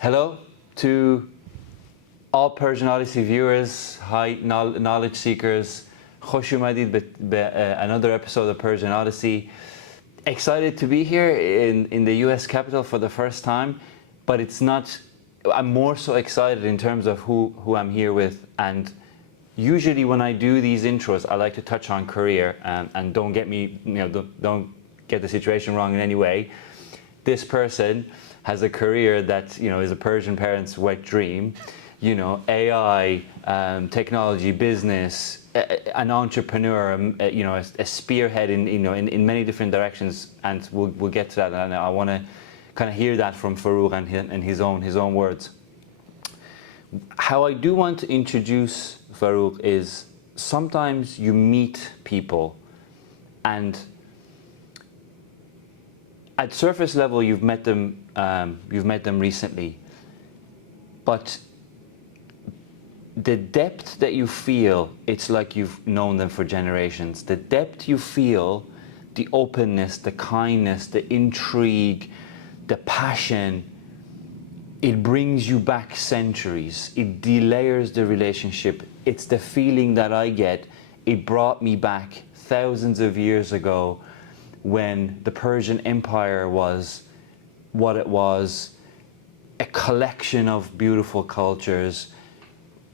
Hello to all Persian Odyssey viewers, high knowledge seekers. خوش اومدید به another episode of Persian Odyssey. Excited to be here in the US capital for the first time, but it's not, I'm more so excited in terms of who I'm here with. And usually when I do these intros, I like to touch on career and don't get me, don't get the situation wrong in any way. This person has a career that is a Persian parent's wet dream. AI, technology, business, an entrepreneur, a spearhead in many different directions, and we'll get to that. And I want to kind of hear that from Farrokh and his own words. How I do want to introduce Farrokh is sometimes you meet people, and at surface level you've met them recently, but the depth that you feel, it's like you've known them for generations. The depth you feel, the openness, the kindness, the intrigue, the passion, it brings you back centuries. It delayers the relationship. It's the feeling that I get. It brought me back thousands of years ago when the Persian Empire was what it was, a collection of beautiful cultures,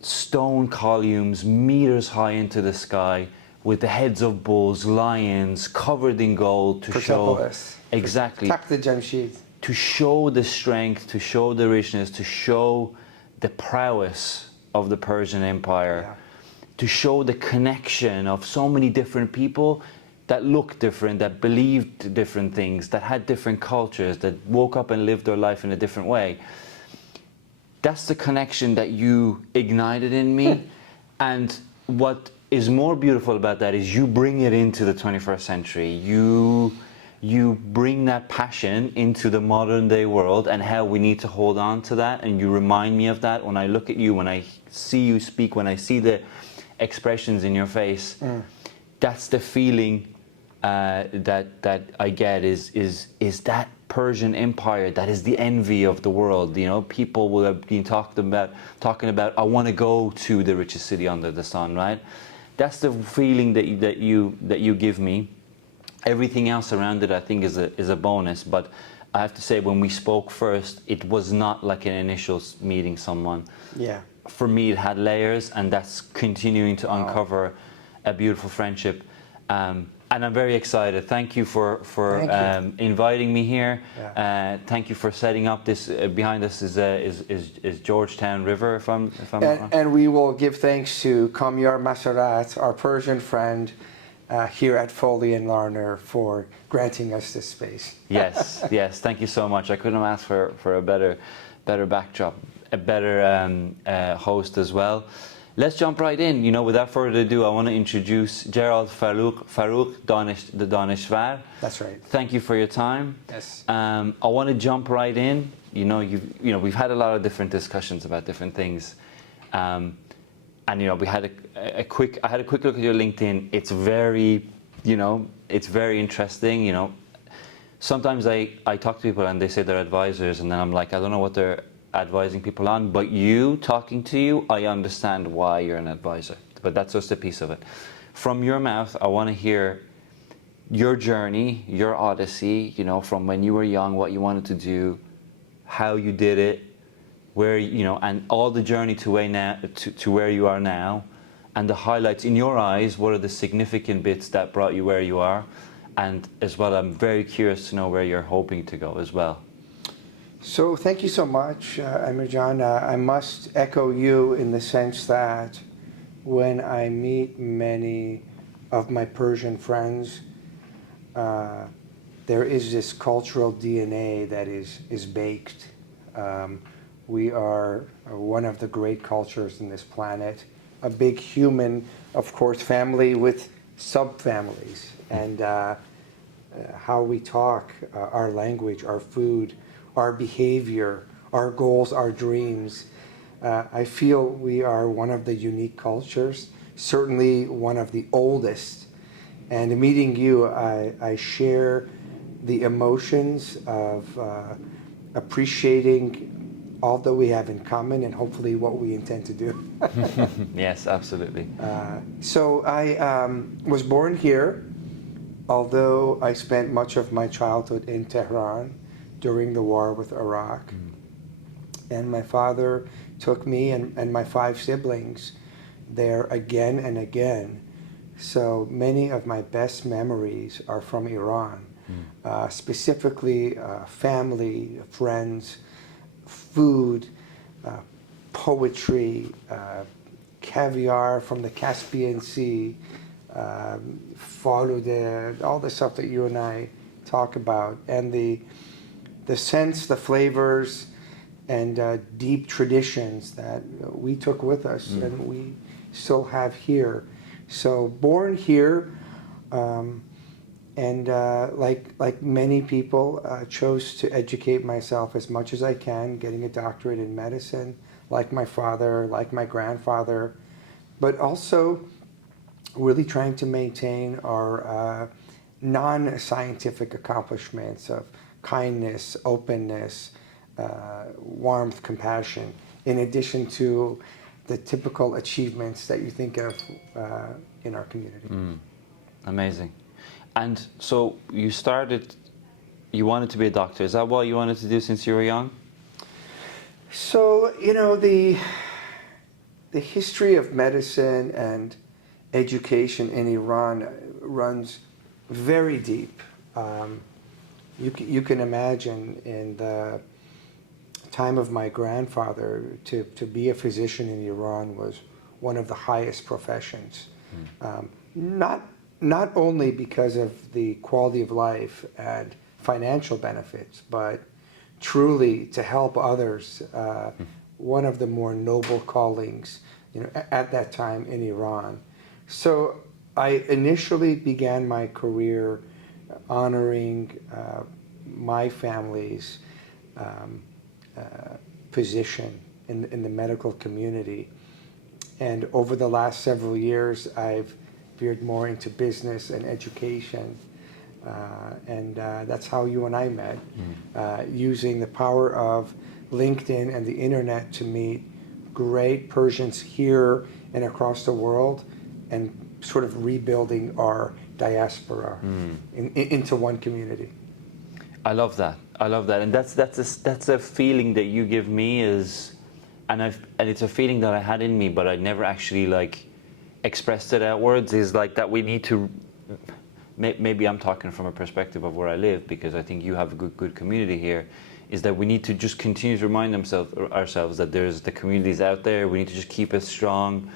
stone columns meters high into the sky with the heads of bulls, lions covered in gold to show exactly to show the strength, to show the richness, to show the prowess of the Persian Empire, to show the connection of so many different people that looked different, that believed different things, that had different cultures, that woke up and lived their life in a different way. That's the connection that you ignited in me. And what is more beautiful about that is you bring it into the 21st century. You bring that passion into the modern day world and how we need to hold on to that. And you remind me of that when I look at you, when I see you speak, when I see the expressions in your face. That's the feeling that I get is that Persian Empire that is the envy of the world. People will have been talking about I want to go to the richest city under the sun, right? That's the feeling that you give me. Everything else around it I think is a bonus, but I have to say when we spoke first, it was not like an initial meeting someone. Yeah. For me it had layers, and that's continuing to uncover a beautiful friendship. And I'm very excited. Thank you for inviting me here. Yeah. Thank you for setting up this. Behind us is Georgetown River, if I'm wrong. And we will give thanks to Kamyar Maserrat, our Persian friend, here at Foley and Larner, for granting us this space. Yes, yes. Thank you so much. I couldn't have asked for a better backdrop, a better host as well. Let's jump right in. Without further ado, I want to introduce Gerald FARROKH DANESHVAR. That's right. Thank you for your time. Yes. I want to jump right in. We've had a lot of different discussions about different things, and we had a quick look at your LinkedIn. It's very, it's very interesting. Sometimes I talk to people and they say they're advisors, and then I'm like, I don't know what they're advising people on, but talking to you, I understand why you're an advisor. But that's just a piece of it. From your mouth, I want to hear your journey, your odyssey, from when you were young, what you wanted to do, how you did it, where, and all the journey to where you are now, and the highlights in your eyes. What are the significant bits that brought you where you are? And as well, I'm very curious to know where you're hoping to go as well. So thank you so much, Amirjan. I must echo you in the sense that when I meet many of my Persian friends, there is this cultural DNA that is baked. We are one of the great cultures in this planet, a big human, of course, family with subfamilies, and how we talk, our language, our food, our behavior, our goals, our dreams. I feel we are one of the unique cultures, certainly one of the oldest. And meeting you, I share the emotions of appreciating all that we have in common and hopefully what we intend to do. Yes, absolutely. So I was born here, although I spent much of my childhood in Tehran during the war with Iraq. And my father took me and my 5 siblings there again and again. So many of my best memories are from Iran, specifically family, friends, food, poetry, caviar from the Caspian Sea, FARROKH, all the stuff that you and I talk about, and the sense, the flavors, and deep traditions that we took with us and we still have here. So born here, and like many people, chose to educate myself as much as I can, getting a doctorate in medicine, like my father, like my grandfather, but also really trying to maintain our non-scientific accomplishments of kindness, openness, warmth, compassion, in addition to the typical achievements that you think of in our community. Amazing. And so you wanted to be a doctor. Is that what you wanted to do since you were young? So, you know, the history of medicine and education in Iran runs very deep. You can imagine in the time of my grandfather, to be a physician in Iran was one of the highest professions. Not only because of the quality of life and financial benefits, but truly to help others, one of the more noble callings, you know, at that time in Iran. So I initially began my career honoring my family's position in the medical community. And over the last several years, I've veered more into business and education. And that's how you and I met, using the power of LinkedIn and the internet to meet great Persians here and across the world, and sort of rebuilding our diaspora into one community. I love that. I love that, and that's a feeling that you give me and it's a feeling that I had in me, but I never actually like expressed it outwards. Is like that we need to. Maybe I'm talking from a perspective of where I live, because I think you have a good community here. Is that we need to just continue to remind ourselves that there's the communities out there. We need to just keep it strong,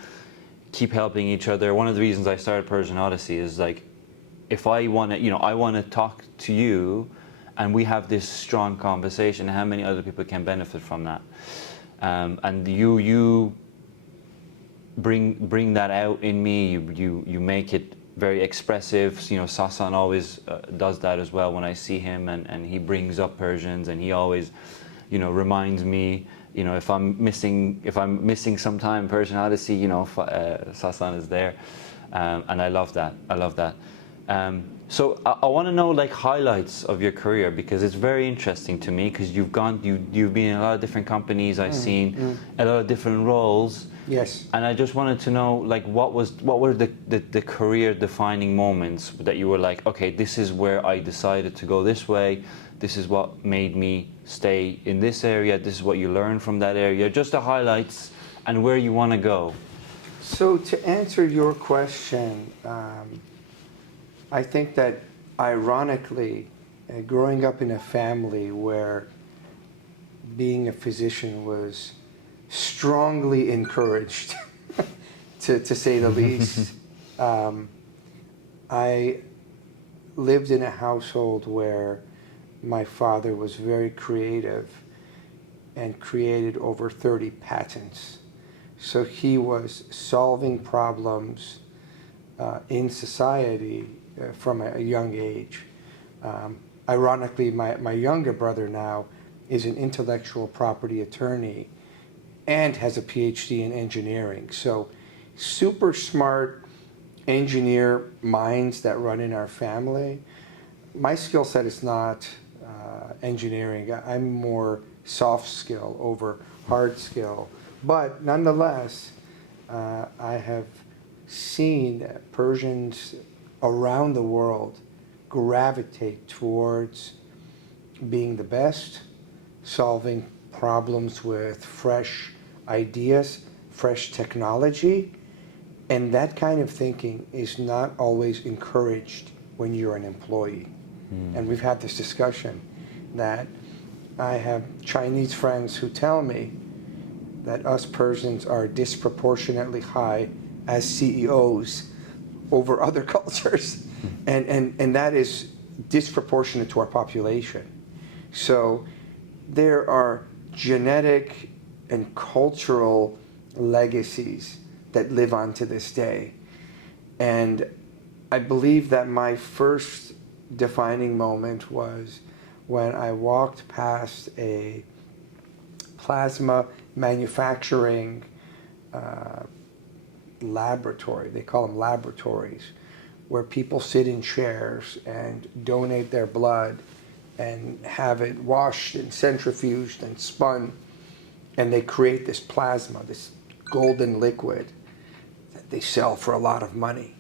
keep helping each other. One of the reasons I started Persian Odyssey is like, if I want to, I want to talk to you, and we have this strong conversation, how many other people can benefit from that? And you bring that out in me. You make it very expressive. Sasan always does that as well when I see him, and he brings up Persians, and he always, reminds me, if I'm missing some time Persian Odyssey, Sasan is there, and I love that. So I want to know like highlights of your career, because it's very interesting to me, because you've been in a lot of different companies. I've seen a lot of different roles. Yes. And I just wanted to know, like, what were the career defining moments that you were like, okay, this is where I decided to go this way. This is what made me stay in this area. This is what you learned from that area. Just the highlights and where you want to go. So to answer your question, I think that ironically, growing up in a family where being a physician was strongly encouraged, to say the least, I lived in a household where my father was very creative and created over 30 patents. So he was solving problems in society from a young age. Ironically, my younger brother now is an intellectual property attorney and has a PhD in engineering. So super smart engineer minds that run in our family. My skill set is not engineering. I'm more soft skill over hard skill. But nonetheless, I have seen Persians around the world gravitate towards being the best, solving problems with fresh ideas, fresh technology, and that kind of thinking is not always encouraged when you're an employee. And we've had this discussion that I have Chinese friends who tell me that us Persians are disproportionately high as CEOs over other cultures, and that is disproportionate to our population. So there are genetic and cultural legacies that live on to this day. And I believe that my first defining moment was when I walked past a plasma manufacturing laboratory. They call them laboratories, where people sit in chairs and donate their blood and have it washed and centrifuged and spun, and they create this plasma, this golden liquid that they sell for a lot of money.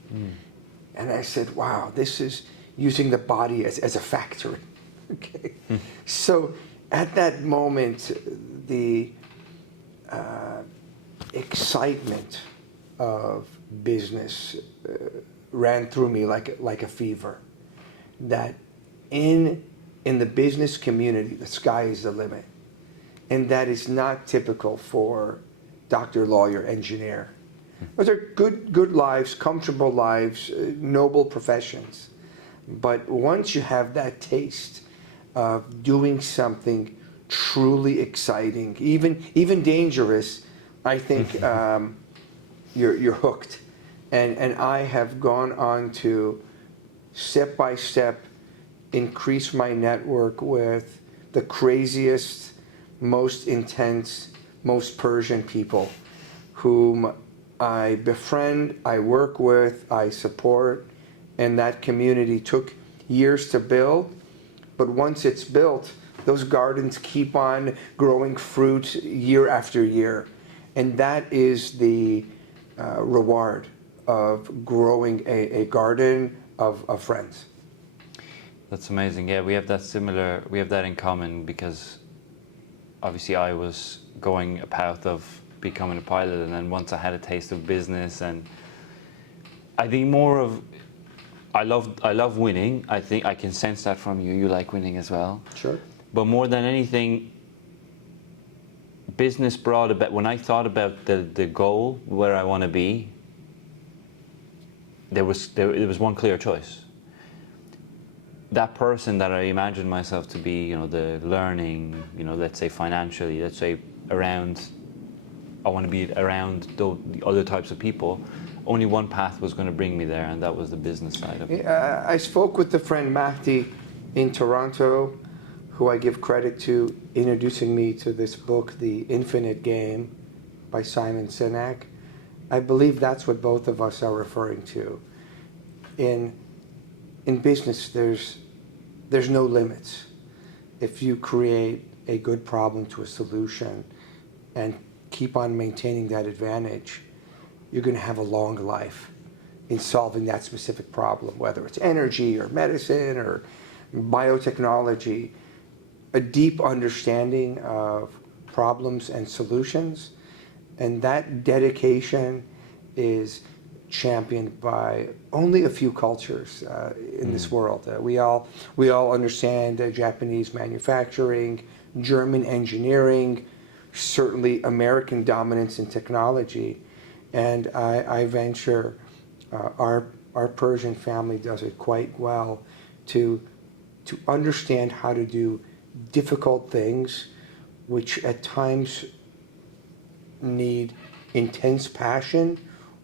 And I said, wow, this is using the body as a factory. Okay. So at that moment, the excitement of business ran through me like a fever. That in the business community, the sky is the limit. And that is not typical for doctor, lawyer, engineer. Those are good lives, comfortable lives, noble professions. But once you have that taste of doing something truly exciting, even dangerous, I think you're hooked. And I have gone on to step by step increase my network with the craziest, most intense, most Persian people whom I befriend, I work with, I support, and that community took years to build. But once it's built, those gardens keep on growing fruit year after year. And that is the reward of growing a garden of friends. That's amazing. Yeah, we have that in common, because obviously I was going a path of becoming a pilot, and then once I had a taste of business, and I think more of, I love winning. I think I can sense that from you. You like winning as well. Sure. But more than anything, business brought about, when I thought about the goal, where I want to be, there was one clear choice. That person that I imagined myself to be, the learning, let's say financially, let's say around, I want to be around the other types of people. Only one path was going to bring me there, and that was the business side of it. I spoke with the friend Mahdi in Toronto, who I give credit to introducing me to this book, The Infinite Game by Simon Sinek. I believe that's what both of us are referring to. In business, there's no limits. If you create a good problem to a solution and keep on maintaining that advantage, you're going to have a long life in solving that specific problem, whether it's energy or medicine or biotechnology. A deep understanding of problems and solutions, and that dedication is championed by only a few cultures in this world. We all understand Japanese manufacturing, German engineering, certainly American dominance in technology, and I venture our Persian family does it quite well to understand how to do difficult things, which at times need intense passion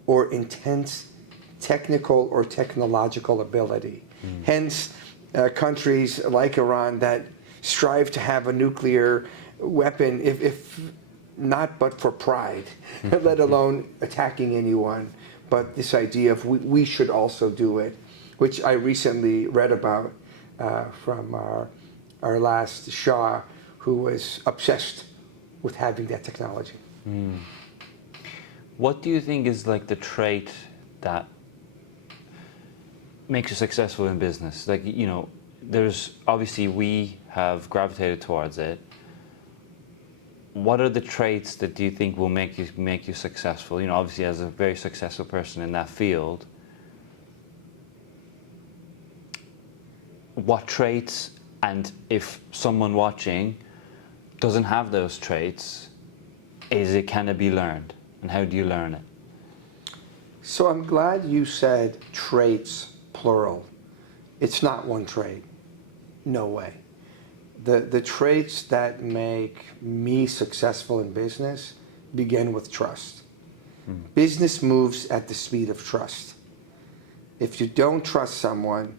or intense technical or technological ability. Hence, countries like Iran that strive to have a nuclear weapon, if not but for pride, let alone attacking anyone, but this idea of we should also do it, which I recently read about from our last Shah, who was obsessed with having that technology. What do you think is like the trait that makes you successful in business? Like, you know, there's obviously we have gravitated towards it. What are the traits that do you think will make you successful? You know, obviously as a very successful person in that field, what traits, and if someone watching doesn't have those traits, can it be learned? And how do you learn it? So I'm glad you said traits, plural. It's not one trait. No way. The traits that make me successful in business begin with trust. Business moves at the speed of trust. If you don't trust someone,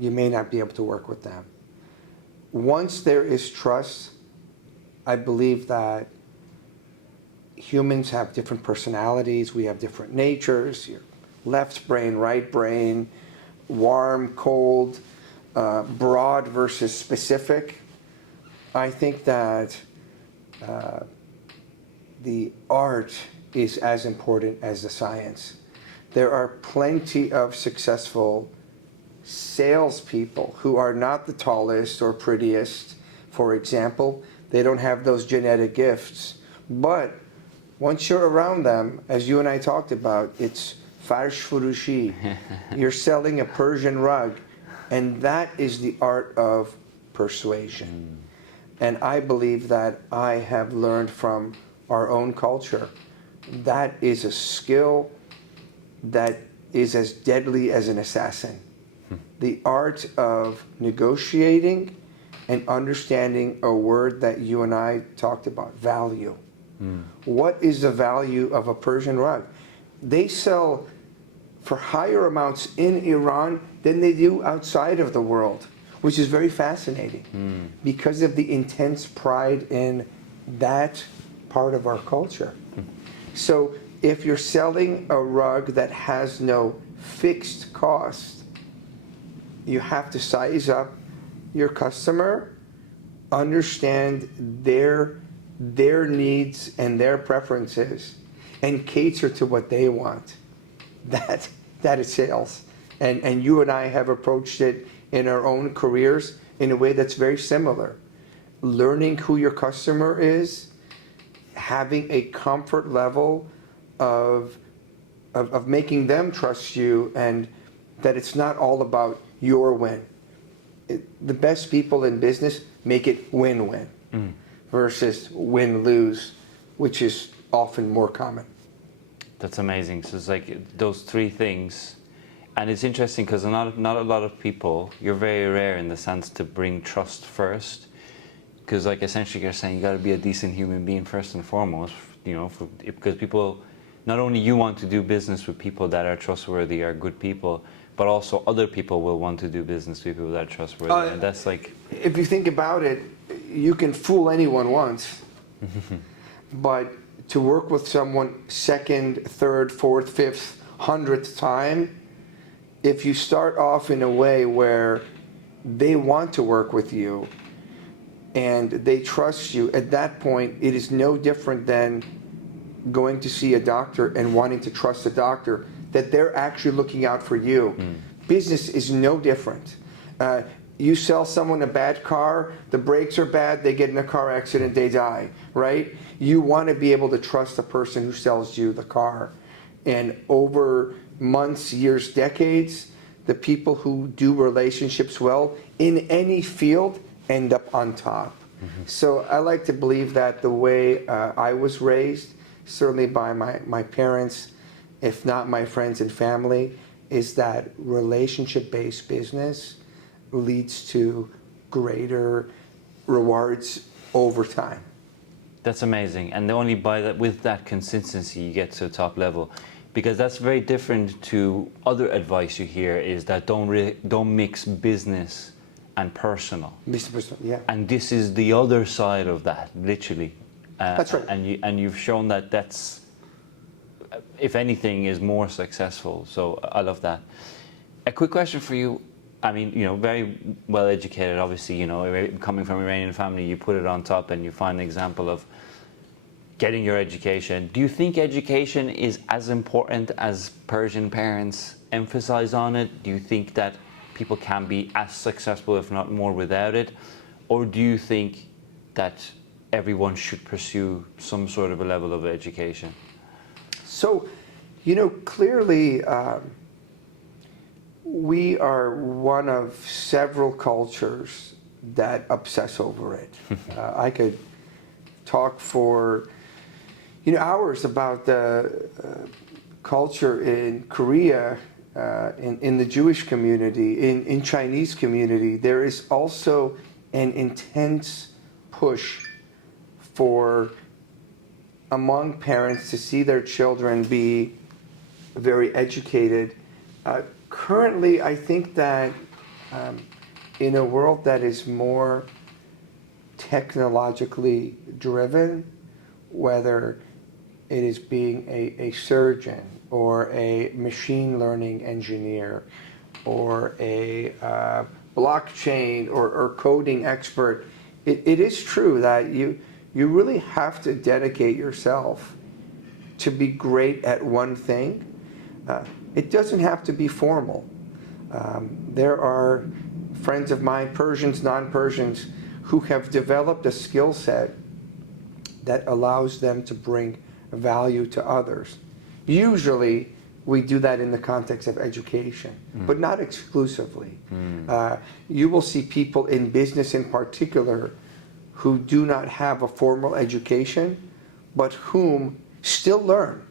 you may not be able to work with them. Once there is trust, I believe that humans have different personalities, we have different natures, your left brain, right brain, warm, cold, broad versus specific. I think that the art is as important as the science. There are plenty of successful salespeople who are not the tallest or prettiest, for example. They don't have those genetic gifts. But once you're around them, as you and I talked about, it's farsh furushi. You're selling a Persian rug. And that is the art of persuasion. And I believe that I have learned from our own culture. That is a skill that is as deadly as an assassin. The art of negotiating and understanding a word that you and I talked about, value. What is the value of a Persian rug? They sell for higher amounts in Iran than they do outside of the world, which is very fascinating because of the intense pride in that part of our culture. So if you're selling a rug that has no fixed cost, you have to size up your customer, understand their needs and their preferences, and cater to what they want. That is sales. And you and I have approached it in our own careers in a way that's very similar. Learning who your customer is, having a comfort level of making them trust you, and that it's not all about your win. The best people in business make it win-win versus win-lose, which is often more common. That's amazing. So it's like those three things. And it's interesting because not a lot of people, you're very rare in the sense to bring trust first. Because like essentially you're saying you got to be a decent human being first and foremost, you know, because people, not only you want to do business with people that are trustworthy, are good people, but also other people will want to do business with people that are trustworthy. And that's like... If you think about it, you can fool anyone once, but to work with someone second, third, fourth, fifth, 100th time, if you start off in a way where they want to work with you and they trust you, at that point it is no different than going to see a doctor and wanting to trust a doctor that they're actually looking out for you. Business is no different. You sell someone a bad car, the brakes are bad, they get in a car accident, they die, right? You want to be able to trust the person who sells you the car. And over months, years, decades, the people who do relationships well in any field end up on top. So I like to believe that the way I was raised, certainly by my parents, if not my friends and family, is that relationship-based business leads to greater rewards over time. That's amazing. And only with that consistency you get to the top level. Because that's very different to other advice you hear, is that don't mix business and personal. Yeah. And this is the other side of that, literally. That's right. And you've shown that that's, if anything, is more successful. So I love that. A quick question for you. I mean, very well educated, obviously, coming from an Iranian family, you put it on top and you find an example of getting your education. Do you think education is as important as Persian parents emphasize on it? Do you think that people can be as successful, if not more, without it? Or do you think that everyone should pursue some sort of a level of education? So, clearly, we are one of several cultures that obsess over it. I could talk for hours about the culture in Korea, in the Jewish community, in Chinese community. There is also an intense push for among parents to see their children be very educated. Currently, I think that in a world that is more technologically driven, whether it is being a surgeon or a machine learning engineer or a blockchain or coding expert, it is true that you really have to dedicate yourself to be great at one thing. It doesn't have to be formal. There are friends of mine, Persians, non-Persians, who have developed a skill set that allows them to bring value to others. Usually, we do that in the context of education, but not exclusively. You will see people in business in particular who do not have a formal education, but whom still learn.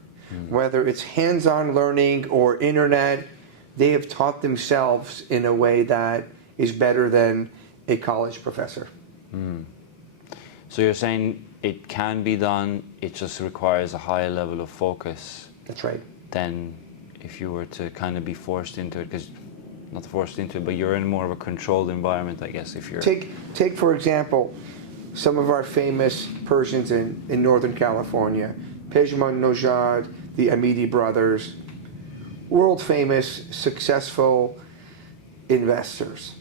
Whether it's hands-on learning or internet, they have taught themselves in a way that is better than a college professor. So you're saying it can be done, it just requires a higher level of focus. That's right. Than if you were to kind of be forced into it, because not forced into it, but you're in more of a controlled environment, I guess, if you're... Take for example, some of our famous Persians in Northern California, Pejman Nojad, the Amidi brothers, world famous, successful investors.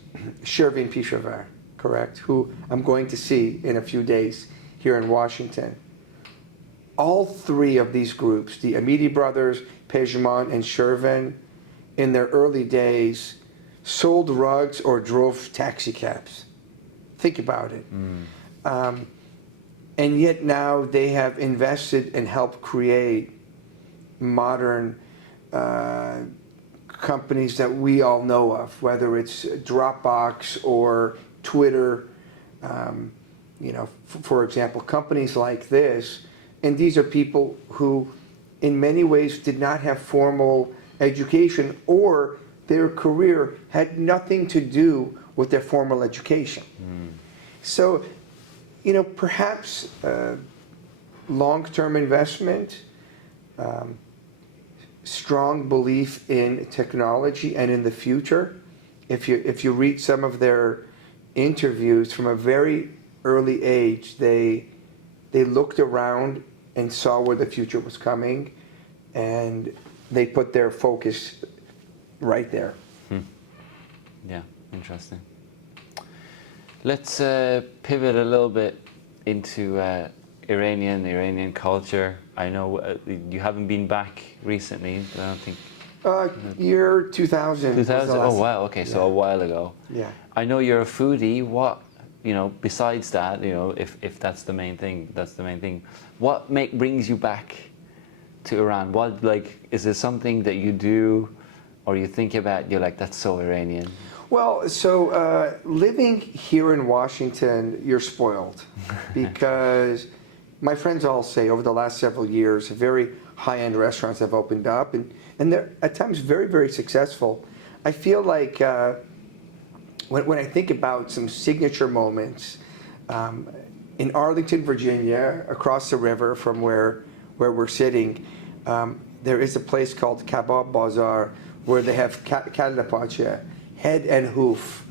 Shervin Pishavar, correct, who I'm going to see in a few days here in Washington. All three of these groups, the Amidi brothers, Pejman and Shervin, in their early days, sold rugs or drove taxi cabs. Think about it. And yet now they have invested and helped create modern companies that we all know of, whether it's Dropbox or Twitter. For example, companies like this, and these are people who in many ways did not have formal education, or their career had nothing to do with their formal education. So, perhaps long-term investment, strong belief in technology and in the future. If you read some of their interviews from a very early age, they looked around and saw where the future was coming, and they put their focus right there. Yeah, interesting. Let's pivot a little bit into Iranian culture. I know you haven't been back recently, but I don't think... Year 2000. 2000? Oh, wow, okay, so a while ago. Yeah. I know you're a foodie. What, besides that, if that's the main thing, what brings you back to Iran? What, is there something that you do or you think about, you're like, that's so Iranian? Well, so living here in Washington, you're spoiled because my friends all say over the last several years, very high-end restaurants have opened up, and they're at times very, very successful. I feel like when I think about some signature moments, in Arlington, Virginia, across the river from where we're sitting, there is a place called Kebab Bazaar where they have kalla pacha, head and hoof.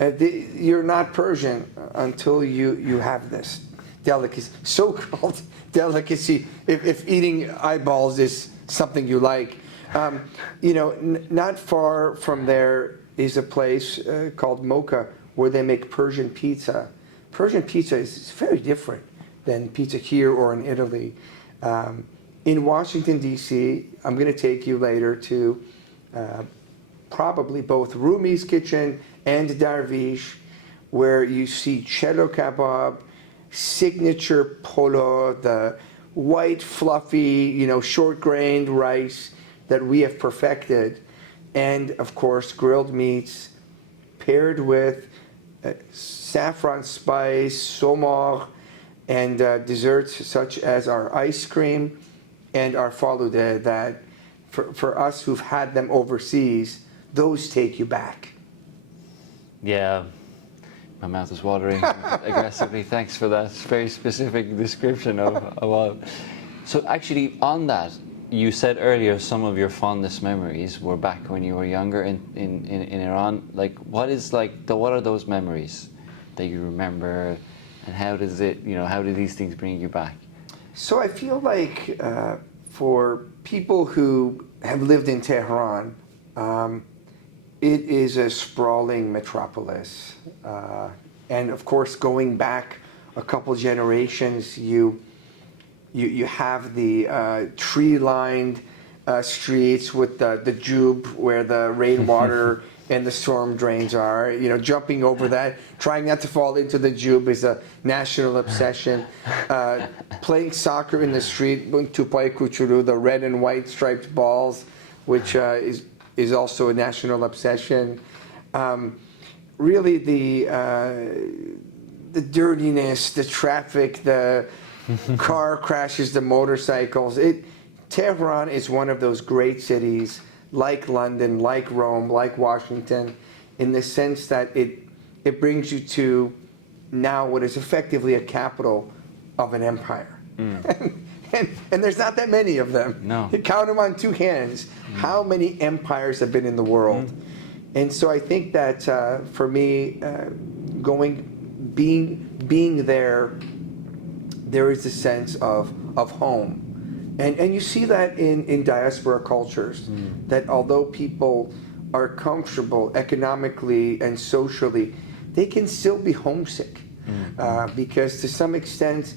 You're not Persian until you have this delicacy, so-called delicacy, if eating eyeballs is something you like. Not far from there is a place called Mocha where they make Persian pizza. Persian pizza is very different than pizza here or in Italy. In Washington, D.C., I'm going to take you later to probably both Rumi's Kitchen and Darvish, where you see cheddar kebab, signature polo, the white, fluffy, short-grained rice that we have perfected, and of course grilled meats paired with saffron spice, somor, and desserts such as our ice cream and our falude that for us who've had them overseas, those take you back. Yeah, my mouth is watering aggressively. Thanks for that very specific description of all. So actually on that, you said earlier some of your fondest memories were back when you were younger in Iran. Like, what are those memories that you remember, and how does it, how do these things bring you back? So I feel like for people who have lived in Tehran, it is a sprawling metropolis. And of course, going back a couple generations, you have the tree-lined streets with the jube where the rainwater and the storm drains are. Jumping over that, trying not to fall into the jube is a national obsession. Playing soccer in the street, tupai kuchuru, the red and white striped balls, which is also a national obsession. Really, the dirtiness, the traffic, the car crashes, the motorcycles. Tehran is one of those great cities, like London, like Rome, like Washington, in the sense that it brings you to now what is effectively a capital of an empire. And there's not that many of them. No. You count them on two hands. How many empires have been in the world? And so I think that for me, being there is a sense of home. And you see that in diaspora cultures, that although people are comfortable economically and socially, they can still be homesick. Because to some extent,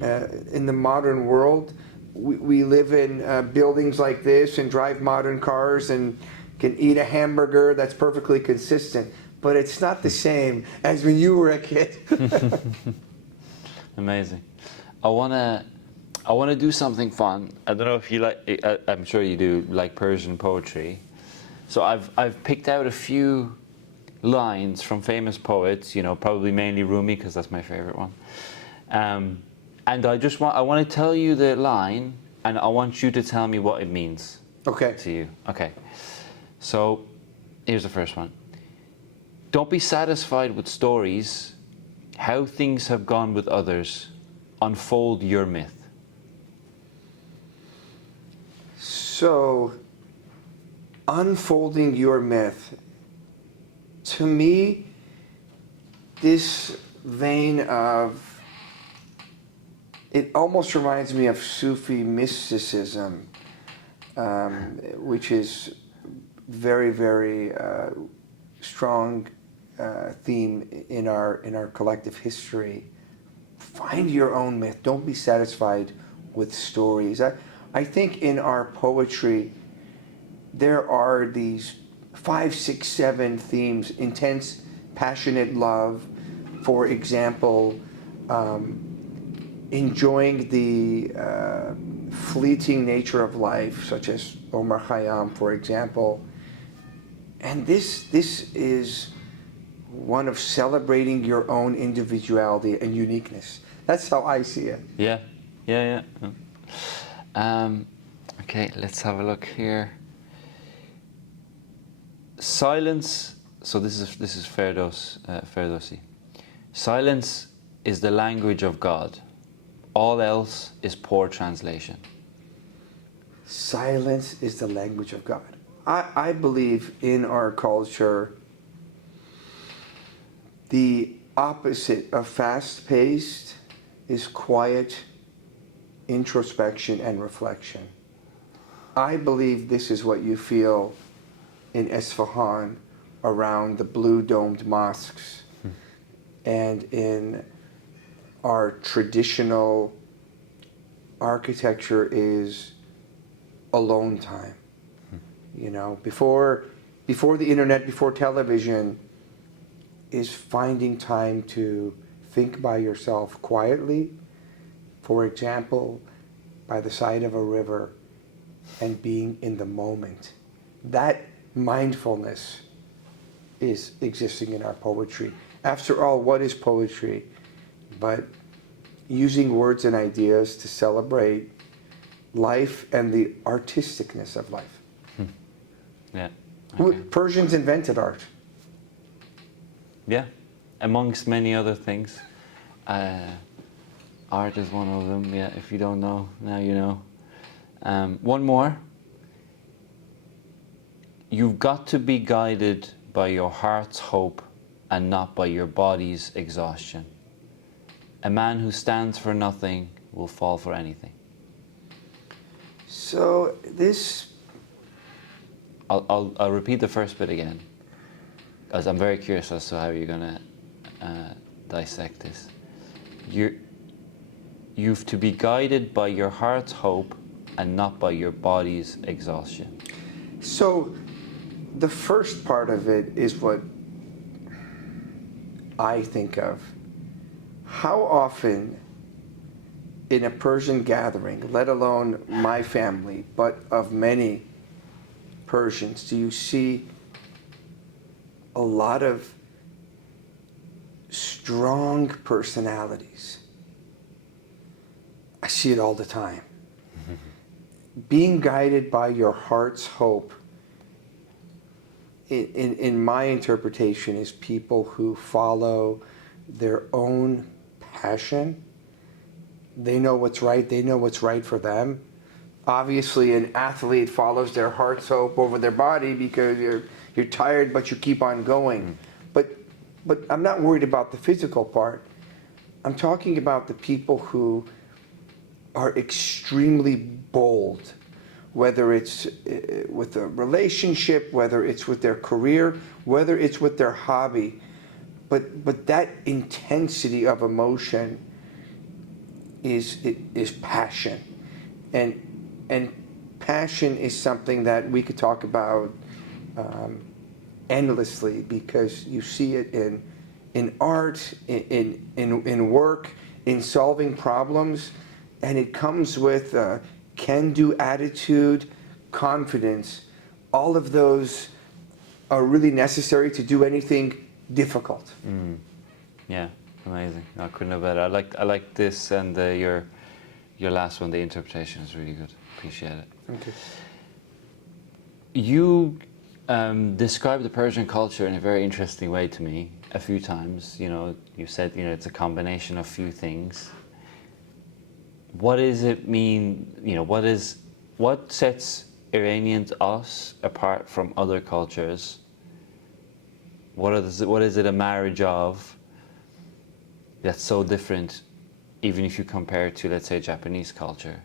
in the modern world, we live in buildings like this and drive modern cars and can eat a hamburger that's perfectly consistent. But it's not the same as when you were a kid. Amazing. I wanna do something fun. I don't know if you like. I'm sure you do like Persian poetry. So I've picked out a few lines from famous poets. Probably mainly Rumi, because that's my favorite one. And I want to tell you the line, and I want you to tell me what it means. Okay. To you. Okay. So here's the first one. Don't be satisfied with stories, how things have gone with others. Unfold your myth. So, unfolding your myth. To me, this vein of, it almost reminds me of Sufi mysticism, which is very, very strong theme in our collective history. Find your own myth. Don't be satisfied with stories. I think in our poetry, there are these 5, 6, 7 themes: intense, passionate love, for example, enjoying the fleeting nature of life, such as Omar Khayyam, for example. And this is one of celebrating your own individuality and uniqueness. That's how I see it. Yeah. Okay, let's have a look here. Silence. So this is Ferdowsi. Silence is the language of God. All else is poor translation. Silence is the language of God. I believe in our culture, the opposite of fast-paced is quiet introspection and reflection. I believe this is what you feel in Isfahan around the blue domed mosques and in our traditional architecture is alone time. You know, before the internet, before television, is finding time to think by yourself quietly, for example, by the side of a river, and being in the moment. That mindfulness is existing in our poetry. After all, what is poetry? But using words and ideas to celebrate life and the artisticness of life. Yeah. Okay. Persians invented art. Yeah, amongst many other things. Art is one of them, yeah, if you don't know, now you know. One more. You've got to be guided by your heart's hope and not by your body's exhaustion. A man who stands for nothing will fall for anything. So this... I'll repeat the first bit again, as I'm very curious as to how you're going to dissect this. You've to be guided by your heart's hope and not by your body's exhaustion. So the first part of it is what I think of. How often in a Persian gathering, let alone my family, but of many Persians, do you see a lot of strong personalities? I see it all the time. Being guided by your heart's hope, in my interpretation, is people who follow their own passion. They know what's right. They know what's right for them. Obviously, an athlete follows their heart's hope over their body because you're tired, but you keep on going. But I'm not worried about the physical part. I'm talking about the people who are extremely bold, whether it's with a relationship, whether it's with their career, whether it's with their hobby. But that intensity of emotion is passion. And passion is something that we could talk about endlessly, because you see it in art, in work, in solving problems, and it comes with can-do attitude, confidence. All of those are really necessary to do anything difficult. Yeah, amazing. I couldn't have better. I like this, and your last one. The interpretation is really good. Appreciate it. Okay. You described the Persian culture in a very interesting way to me a few times. You know, you said, you know, it's a combination of few things. What does it mean? You know, what sets Iranians, us, apart from other cultures? What is it a marriage of that's so different, even if you compare it to, let's say, Japanese culture?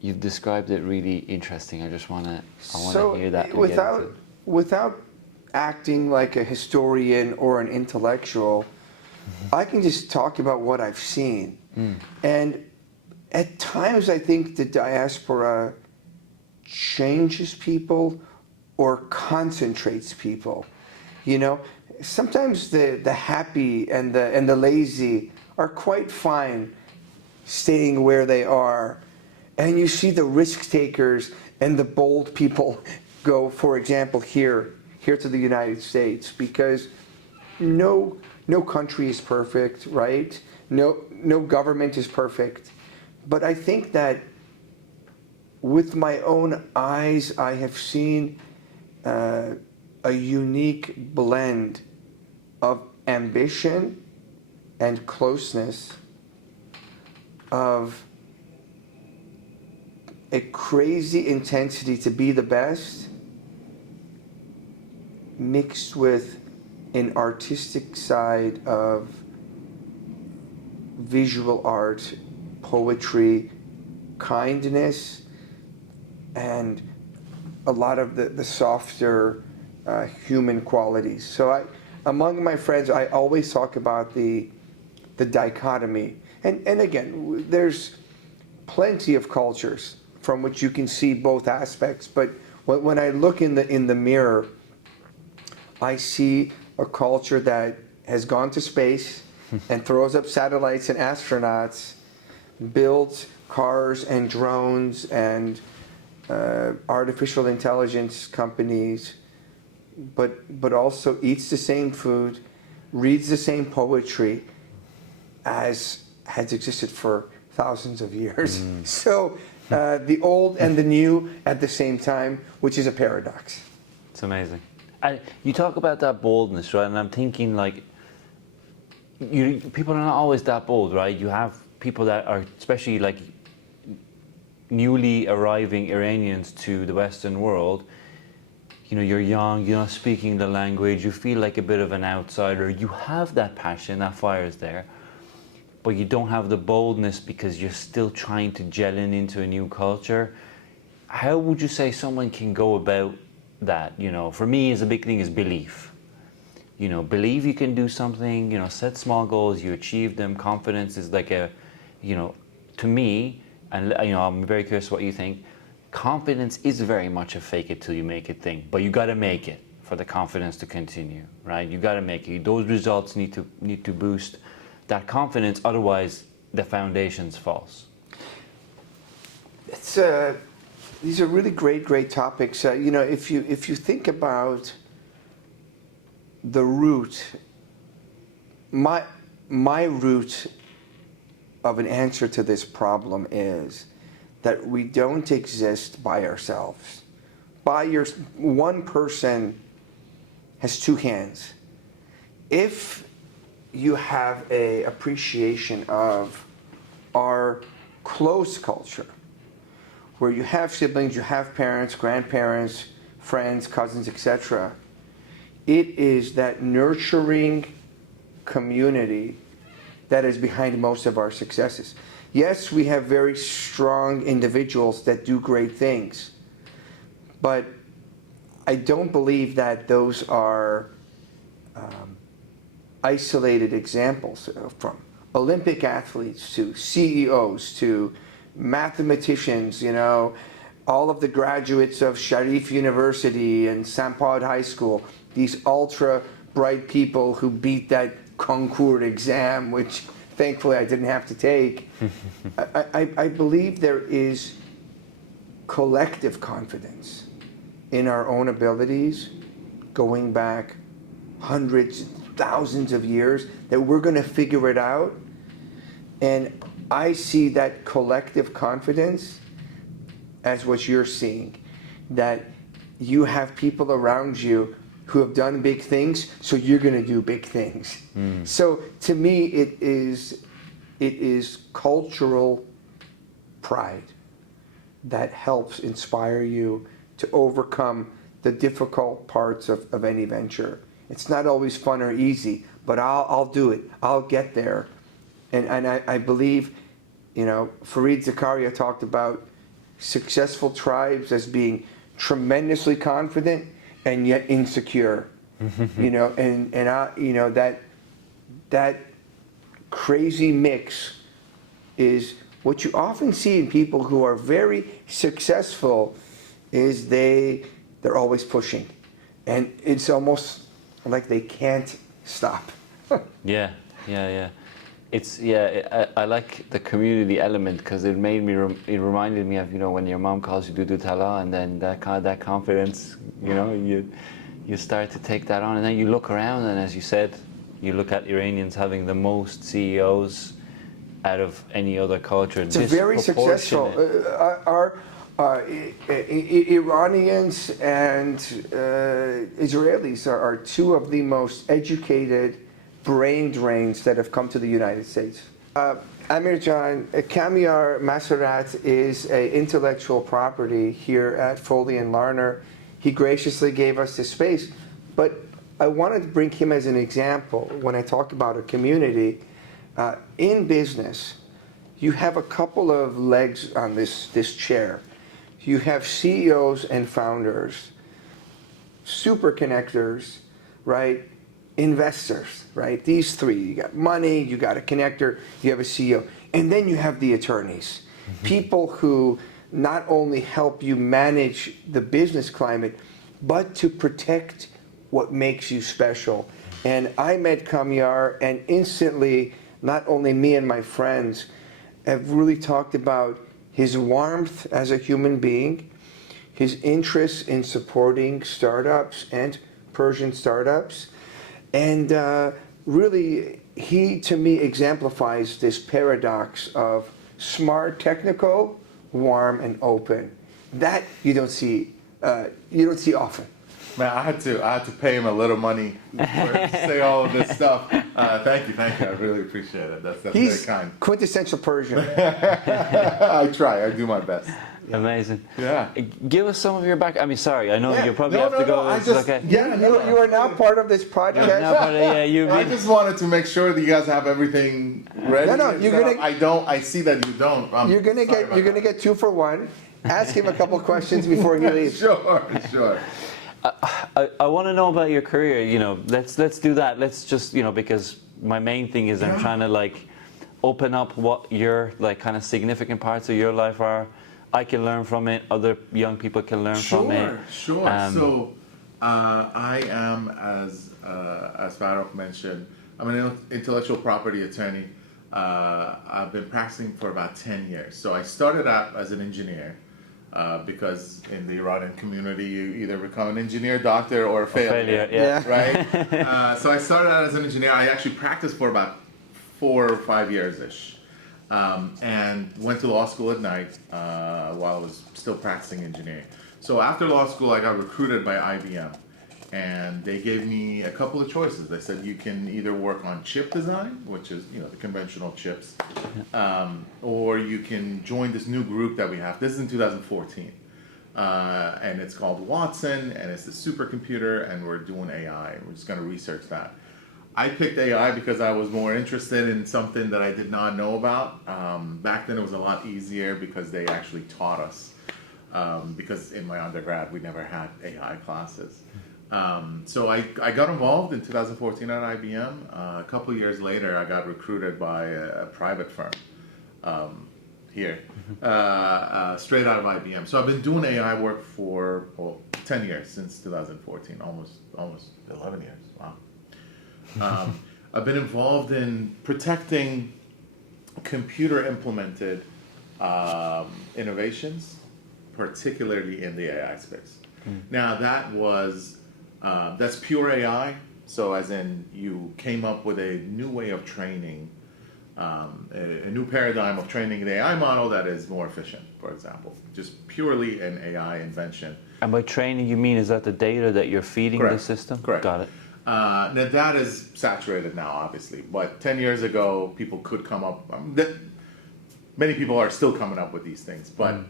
You've described it really interesting. I want to hear that. Without acting like a historian or an intellectual, I can just talk about what I've seen. And at times I think the diaspora changes people or concentrates people. You know, sometimes the happy and the lazy are quite fine staying where they are. And you see the risk takers and the bold people go, for example, here to the United States, because no country is perfect, right? No government is perfect. But I think that with my own eyes, I have seen a unique blend of ambition and closeness, of a crazy intensity to be the best, mixed with an artistic side of visual art, poetry, kindness, and a lot of the softer human qualities. So among my friends, I always talk about the dichotomy. And again, there's plenty of cultures from which you can see both aspects. But when I look in the mirror, I see a culture that has gone to space and throws up satellites and astronauts, builds cars and drones and artificial intelligence companies, but also eats the same food, reads the same poetry as has existed for thousands of years. So the old and the new at the same time, which is a paradox. It's amazing. And you talk about that boldness, right? And I'm thinking, like, people are not always that bold, right? You have people that are, especially like newly arriving Iranians to the Western world. You know, you're young, you're not speaking the language, you feel like a bit of an outsider. You have that passion, that fire is there, but you don't have the boldness because you're still trying to gel into a new culture. How would you say someone can go about that? You know, for me, is a big thing is belief. You know, believe you can do something, you know, set small goals, you achieve them. Confidence is like a, you know, to me, and you know, I'm very curious what you think, confidence is very much a fake it till you make it thing, but you got to make it for the confidence to continue, right? You got to make it. Those results need to boost that confidence, otherwise the foundation's false. It's these are really great topics. You know, if you think about the root, my root of an answer to this problem is that we don't exist by ourselves. One person has two hands. If you have a appreciation of our close culture, where you have siblings, you have parents, grandparents, friends, cousins, etc., it is that nurturing community that is behind most of our successes. Yes, we have very strong individuals that do great things, but I don't believe that those are isolated examples, from Olympic athletes to CEOs to mathematicians, you know, all of the graduates of Sharif University and Sampad High School, these ultra bright people who beat that concours exam, which thankfully I didn't have to take. I believe there is collective confidence in our own abilities going back hundreds, thousands of years, that we're going to figure it out. And I see that collective confidence as what you're seeing, that you have people around you who have done big things, so you're going to do big things. So to me, it is cultural pride that helps inspire you to overcome the difficult parts of any venture. It's not always fun or easy, but I'll do it. I'll get there. And I believe, you know, Fareed Zakaria talked about successful tribes as being tremendously confident and yet insecure. You know, and I, you know, that crazy mix is what you often see in people who are very successful. Is they're always pushing, and it's almost like they can't stop. Yeah. It's I like the community element, because it made me it reminded me of, you know, when your mom calls you Dudu Tala, and then that confidence, you know, you start to take that on, and then you look around, and as you said, you look at Iranians having the most CEOs out of any other culture. It's a very successful. Iranians and Israelis are two of the most educated brain drains that have come to the United States. Amir Jan, Kamyar Maserrat is an intellectual property here at Foley and Larner. He graciously gave us this space, but I wanted to bring him as an example when I talk about a community. In business, you have a couple of legs on this chair. you have CEOs and founders, super connectors, right? Investors, right? These three. You got money, you got a connector, you have a CEO. And then you have the attorneys. People who not only help you manage the business climate, but to protect what makes you special. And I met Kamyar, and instantly, not only me and my friends have really talked about his warmth as a human being, his interest in supporting startups and Persian startups, and really, he to me exemplifies this paradox of smart, technical, warm, and open. That you don't see often. Man, I had to pay him a little money to say all of this stuff. Thank you. I really appreciate it. That's He's very kind. quintessential Persian. I try. I do my best. Amazing. Yeah. Give us some of your back. I mean, sorry, I know you probably have to go. I It's just, okay. yeah, You are now part of this podcast. You're now part of- yeah, you. I just wanted to make sure that you guys have everything ready. No, you're gonna- I don't. I see that you don't. You're gonna get 2 for 1. Ask him a couple questions before he leaves. Sure. I want to know about your career. You know, let's do that. Let's just, you know, because my main thing is I'm trying to like open up what your like kind of significant parts of your life are. I can learn from it. Other young people can learn from it. Sure. So I am, as FARROKH mentioned, I'm an intellectual property attorney. I've been practicing for about 10 years. So I started out as an engineer. Because in the Iranian community, you either become an engineer, doctor, or a failure. Yeah. Right? So I started out as an engineer. I actually practiced for about 4 or 5 years-ish. And went to law school at night while I was still practicing engineering. So after law school, I got recruited by IBM. And they gave me a couple of choices. They said you can either work on chip design, which is, you know, the conventional chips, or you can join this new group that we have. This is in 2014. And it's called Watson, and it's the supercomputer, and we're doing AI. We're just going to research that. I picked AI because I was more interested in something that I did not know about. Back then it was a lot easier because they actually taught us. Because in my undergrad we never had AI classes. So I got involved in 2014 at IBM. A couple of years later, I got recruited by a private firm here, straight out of IBM. So I've been doing AI work for 10 years, since 2014, almost 11 years. Wow. I've been involved in protecting computer-implemented innovations, particularly in the AI space. Now that's pure AI. So as in you came up with a new way of training, a new paradigm of training the AI model that is more efficient, for example. Just purely an AI invention. And by training, you mean is that the data that you're feeding the system? Correct. Got it. Now that is saturated now, obviously. But 10 years ago, people could come up. Many people are still coming up with these things, but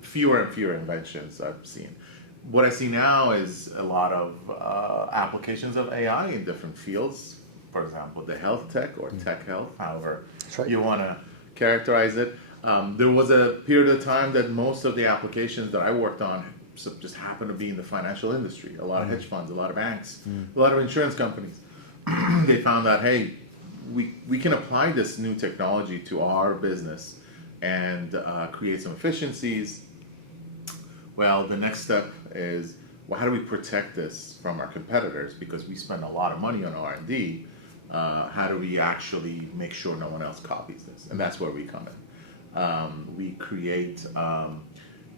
fewer and fewer inventions I've seen. What I see now is a lot of applications of AI in different fields. For example, the health tech or tech health, however you want to characterize it. There was a period of time that most of the applications that I worked on just happened to be in the financial industry. A lot of hedge funds, a lot of banks, a lot of insurance companies. They found out, hey, we can apply this new technology to our business and create some efficiencies. Well, the next step is, well, how do we protect this from our competitors? Because we spend a lot of money on R&D. How do we actually make sure no one else copies this? And that's where we come in. We create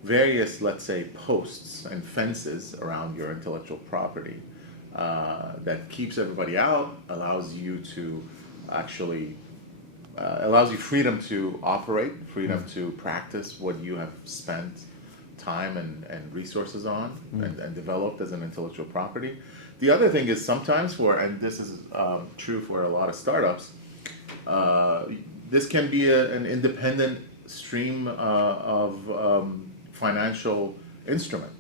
various, let's say, posts and fences around your intellectual property that keeps everybody out, allows you to actually, allows you freedom to operate, freedom to practice what you have spent time and resources on and developed as an intellectual property. The other thing is sometimes and this is true for a lot of startups, this can be an independent stream of financial instrument.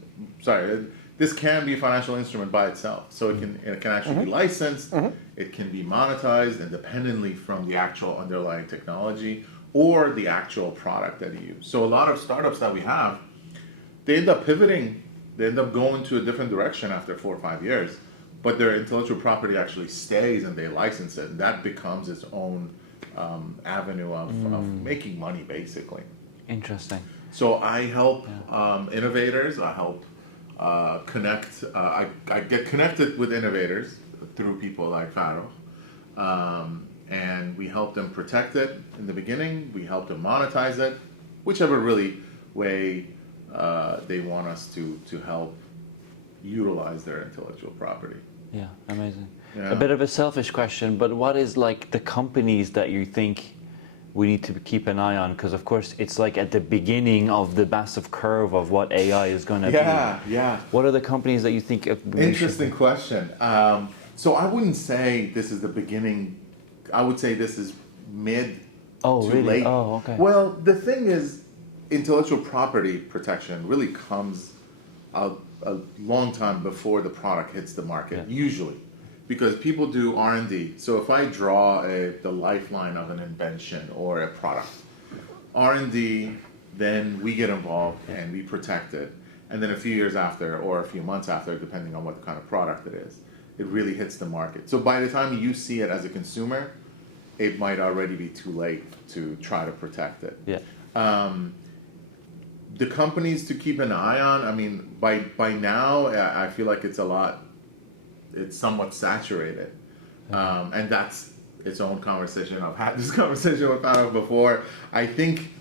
This can be a financial instrument by itself. So it can actually be licensed, it can be monetized independently from the actual underlying technology or the actual product that you use. So a lot of startups that we have, they end up pivoting, they end up going to a different direction after 4 or 5 years, but their intellectual property actually stays and they license it, and that becomes its own avenue of making money, basically. Interesting. So I help innovators. I help connect. I get connected with innovators through people like FARROKH, and we help them protect it in the beginning. We help them monetize it, whichever really way they want us to help utilize their intellectual property. Yeah, amazing. Yeah. A bit of a selfish question, but what is like the companies that you think we need to keep an eye on? Because of course it's like at the beginning of the massive curve of what AI is going to be. Yeah. What are the companies that you think Interesting question. So I wouldn't say this is the beginning. I would say this is mid to really? late. Oh, okay. Well, the thing is, intellectual property protection really comes a long time before the product hits the market, usually, because people do R&D. So if I draw the lifeline of an invention or a product, R&D, then we get involved and we protect it. And then a few years after, or a few months after, depending on what kind of product it is, it really hits the market. So by the time you see it as a consumer, it might already be too late to try to protect it. Yeah. The companies to keep an eye on, I mean, by now, I feel like it's somewhat saturated. And that's its own conversation. I've had this conversation with FARROKH before. I think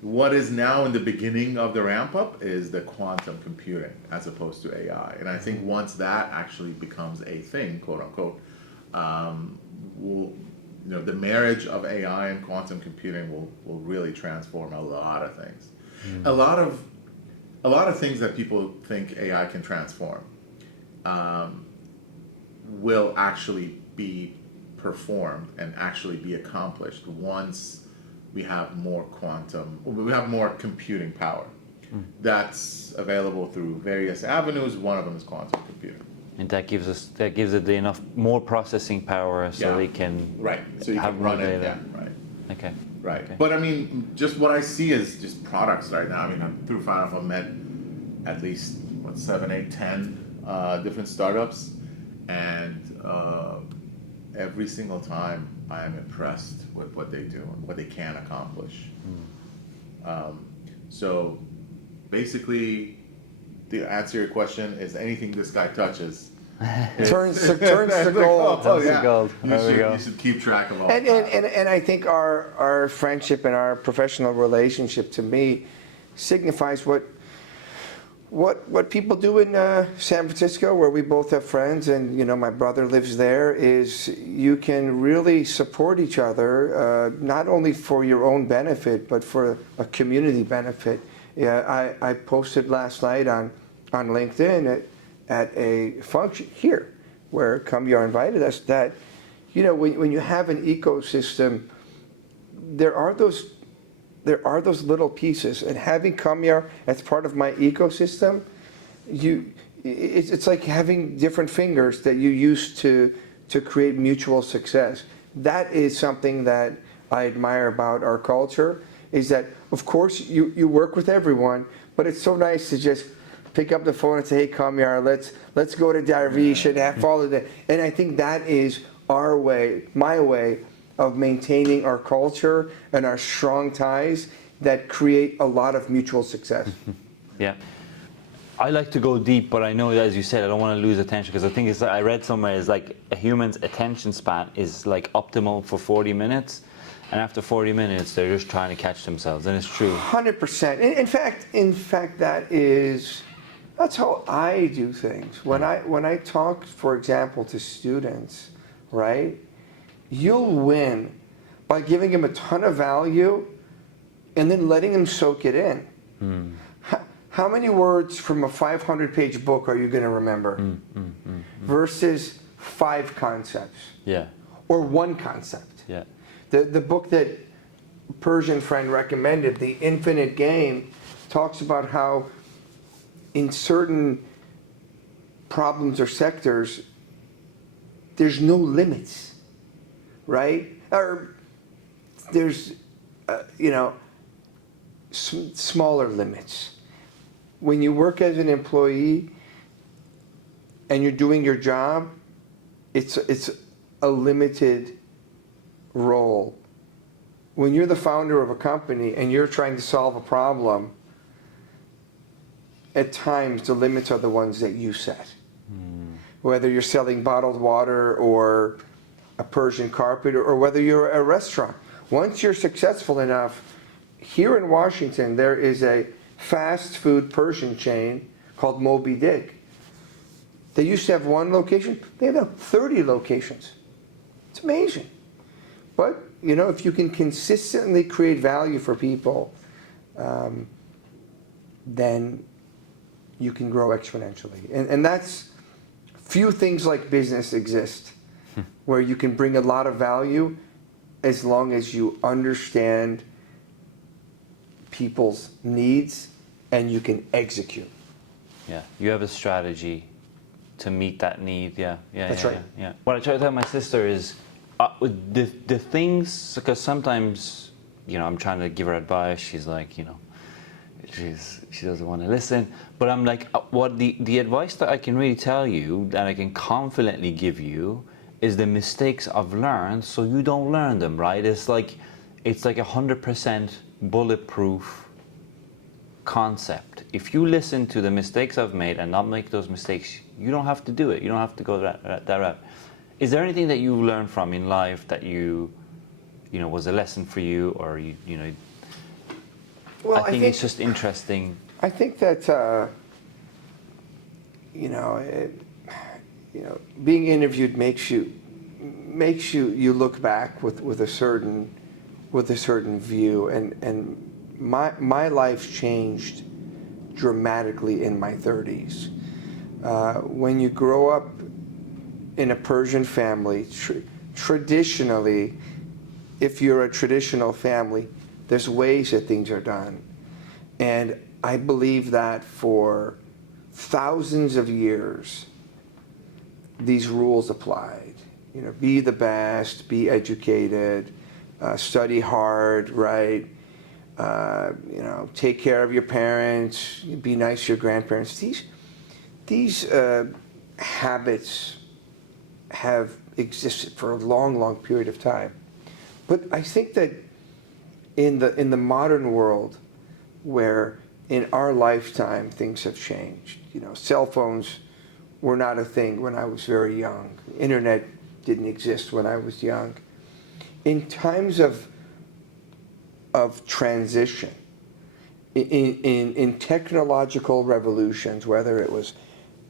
what is now in the beginning of the ramp up is the quantum computing as opposed to AI. And I think once that actually becomes a thing, quote unquote, the marriage of AI and quantum computing will really transform a lot of things. A lot of things that people think AI can transform will actually be performed and actually be accomplished once we have more computing power. That's available through various avenues. One of them is quantum computing. And that gives it enough more processing power so they can So you have can more run it. data. Yeah, right. Okay. Right. Okay. But I mean, just what I see is just products right now. I mean, through FARROKH, I've met at least 7, 8, 10 different startups, and every single time I am impressed with what they do and what they can accomplish. So basically, to answer your question, is anything this guy touches turns to gold. Gold. You should keep track of all And, that. and I think our friendship and our professional relationship, to me, signifies what people do in San Francisco, where we both have friends, and my brother lives there. Is you can really support each other, not only for your own benefit, but for a community benefit. Yeah, I posted last night on LinkedIn at a function here, where Kamyar invited us, that when you have an ecosystem, there are those little pieces, and having Kamyar as part of my ecosystem, it's like having different fingers that you use to create mutual success. That is something that I admire about our culture, is that of course you work with everyone, but it's so nice to just pick up the phone and say, hey Kamyar, let's go to Darvish and have all of that. And I think that is our way, my way of maintaining our culture and our strong ties that create a lot of mutual success. Yeah. I like to go deep, but I know, as you said, I don't want to lose attention, because I think I read somewhere is like a human's attention span is like optimal for 40 minutes. And after 40 minutes, they're just trying to catch themselves, and it's true. 100%. In fact, that's how I do things. When I talk, for example, to students, right? You'll win by giving them a ton of value and then letting them soak it in. How many words from a 500-page book are you going to remember versus 5 concepts? Yeah. Or 1 concept? Yeah. The book that a Persian friend recommended, The Infinite Game, talks about how in certain problems or sectors, there's no limits, right? Or there's, smaller limits. when you work as an employee and you're doing your job, it's a limited role. When you're the founder of a company and you're trying to solve a problem, at times the limits are the ones that you set. Whether you're selling bottled water or a Persian carpet, or whether you're a restaurant. Once you're successful enough, here in Washington there is a fast food Persian chain called Moby Dick. They used to have one location, they have now 30 locations. It's amazing. But, you know, if you can consistently create value for people, then you can grow exponentially. And that's, few things like business exist where you can bring a lot of value as long as you understand people's needs and you can execute. Yeah, you have a strategy to meet that need. Yeah. That's yeah, right. Yeah. What I try to tell my sister is the things, because sometimes, you know, I'm trying to give her advice. She's like, you know, she doesn't want to listen. But I'm like, what the advice that I can really tell you, that I can confidently give you, is the mistakes I've learned, so you don't learn them. Right? It's like 100% bulletproof concept. If you listen to the mistakes I've made and not make those mistakes, you don't have to do it. You don't have to go that route. Is there anything that you learned from in life that you know, was a lesson for you, or you know? Well, I think it's just interesting. I think that you know, being interviewed makes you look back with a certain view, and my life changed dramatically in my 30s. When you grow up in a Persian family, traditionally, if you're a traditional family, there's ways that things are done. And I believe that for thousands of years, these rules applied. You know, be the best, be educated, study hard, right? You know, take care of your parents, be nice to your grandparents. These habits have existed for a long, long period of time. But I think that in the modern world, where in our lifetime things have changed. You know, cell phones were not a thing when I was very young. Internet didn't exist when I was young. In times of transition, in technological revolutions, whether it was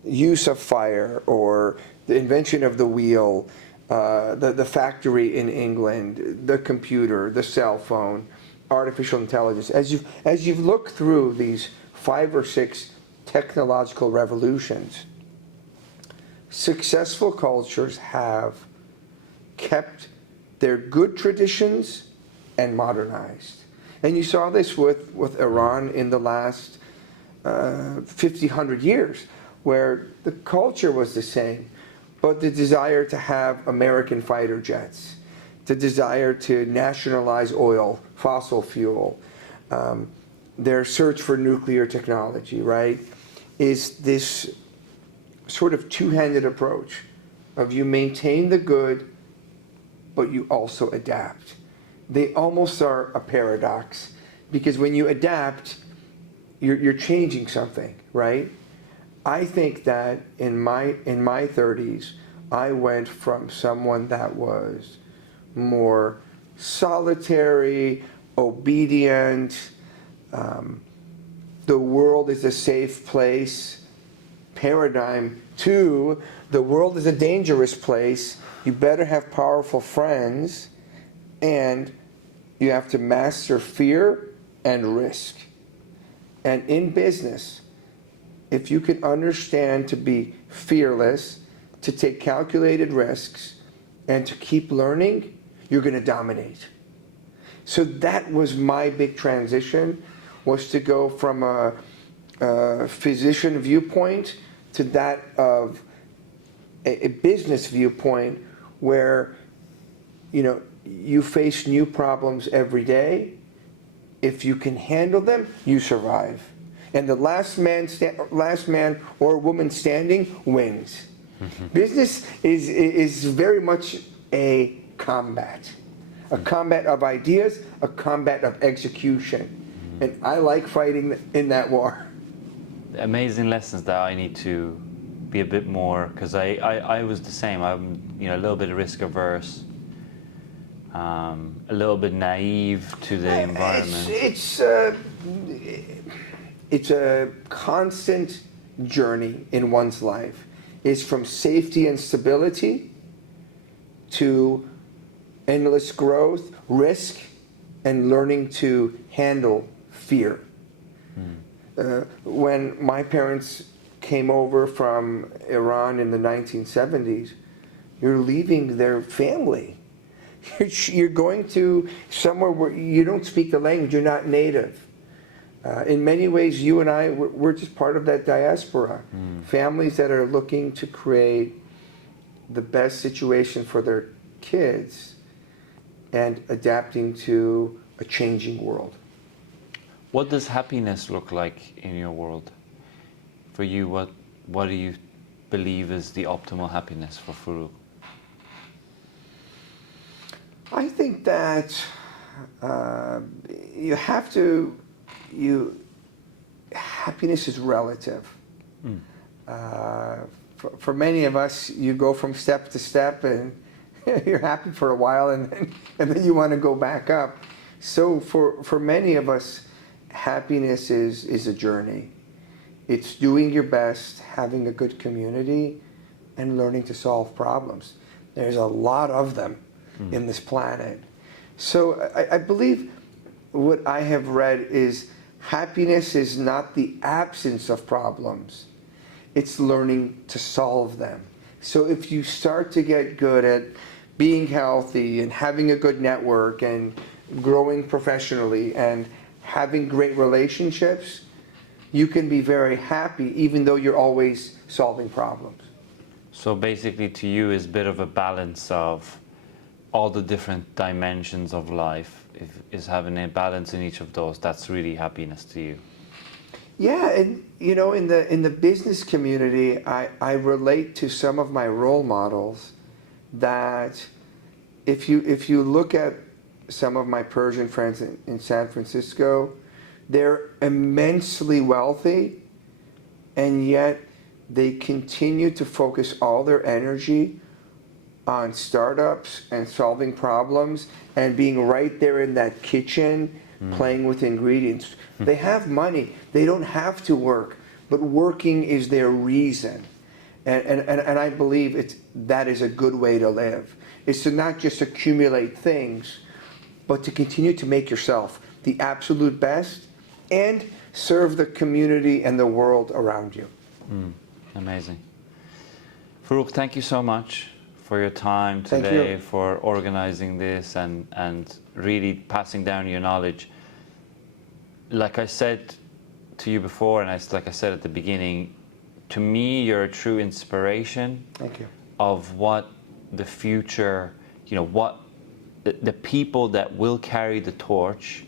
use of fire or the invention of the wheel, the factory in England, the computer, the cell phone, artificial intelligence. As you've looked through these 5 or 6 technological revolutions, successful cultures have kept their good traditions and modernized. And you saw this with Iran in the last 50, 100 years, where the culture was the same, but the desire to have American fighter jets, the desire to nationalize oil, fossil fuel, their search for nuclear technology, right, is this sort of two-handed approach of you maintain the good, but you also adapt. They almost are a paradox, because when you adapt, you're changing something, right? I think that in my 30s, I went from someone that was more solitary, obedient, the world is a safe place paradigm, to the world is a dangerous place, you better have powerful friends, and you have to master fear and risk. And in business, if you can understand to be fearless, to take calculated risks, and to keep learning, you're going to dominate. So that was my big transition, was to go from a physician viewpoint to that of a business viewpoint, where, you know, you face new problems every day. If you can handle them, you survive. and the last man or woman standing wins. Business is very much a combat of ideas, a combat of execution, and I like fighting in that war. Amazing lessons that I need to be a bit more, because I was the same. I'm a little bit risk averse, a little bit naive to the environment. It's a constant journey in one's life. It's from safety and stability to endless growth, risk, and learning to handle fear. When my parents came over from Iran in the 1970s, you're leaving their family. You're going to somewhere where you don't speak the language, you're not native. In many ways, you and I, we're just part of that diaspora. Families that are looking to create the best situation for their kids and adapting to a changing world. What does happiness look like in your world? For you, what do you believe is the optimal happiness for FARROKH? I think that happiness is relative. For many of us, you go from step to step and you're happy for a while and then you want to go back up. So for many of us, happiness is a journey. It's doing your best, having a good community, and learning to solve problems. There's a lot of them in this planet. So I believe what I have read is happiness is not the absence of problems. It's learning to solve them. So if you start to get good at being healthy and having a good network and growing professionally and having great relationships, you can be very happy even though you're always solving problems. So basically to you is a bit of a balance of all the different dimensions of life. Is having a balance in each of those, that's really happiness to you. Yeah, and in the business community, I relate to some of my role models that if you look at some of my Persian friends in San Francisco, they're immensely wealthy, and yet they continue to focus all their energy on startups and solving problems and being right there in that kitchen, playing with ingredients. They have money. They don't have to work, but working is their reason. And I believe that is a good way to live. It's to not just accumulate things, but to continue to make yourself the absolute best and serve the community and the world around you. Amazing. FARROKH, thank you so much for your time today, for organizing this and really passing down your knowledge. Like I said to you before, and like I said at the beginning, to me, you're a true inspiration. Thank you. Of what the future, what the people that will carry the torch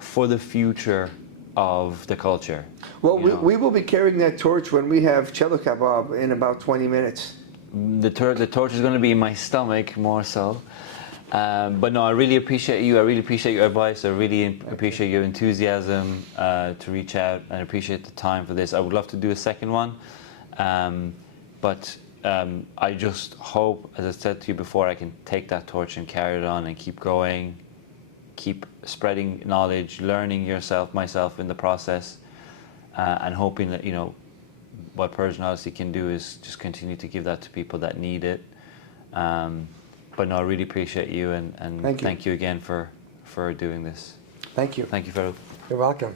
for the future of the culture. Well, we will be carrying that torch when we have cello kebab in about 20 minutes. The torch is going to be in my stomach more so. But no, I really appreciate you. I really appreciate your advice. I really appreciate your enthusiasm to reach out, and appreciate the time for this. I would love to do a second one. But I just hope, as I said to you before, I can take that torch and carry it on and keep going, keep spreading knowledge, learning myself in the process, and hoping that, what Persian Odyssey can do is just continue to give that to people that need it. But no, I really appreciate you, and thank you again for doing this. Thank you. Thank you, FARROKH. You're welcome.